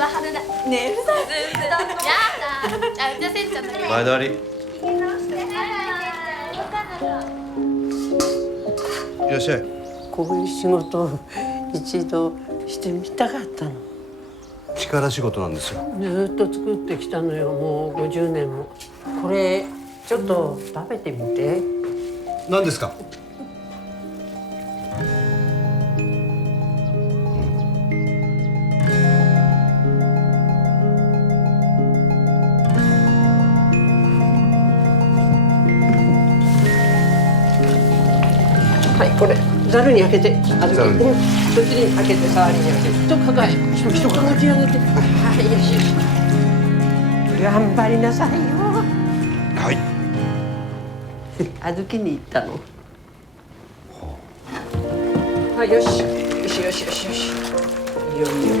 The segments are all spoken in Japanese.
ら春だ。ねえ、うるさい。やだ。じゃあ、じゃあ、せんちゃんだけ。前通り。いらっしゃい。こういう仕事を一度してみたかったの。力仕事なんですよ。ずっと作ってきたのよ、もう50年も。これちょっと食べてみて。何ですか。はい、これざるに開けて、ざるにそっちに開けて、触りに開けて、一抱え、一かごち上げて、はい、よしよし。頑張りなさいよ。はい。小豆に行ったの。はい、よし、よしよしよしよし。いいよいいよ。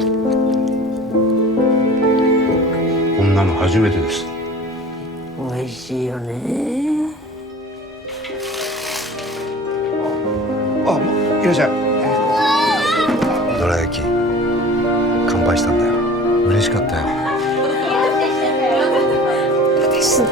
こんなの初めてです。美味しいよね。あ、いらっしゃい。どら焼き乾杯したんだよ。嬉しかったよ。ですね。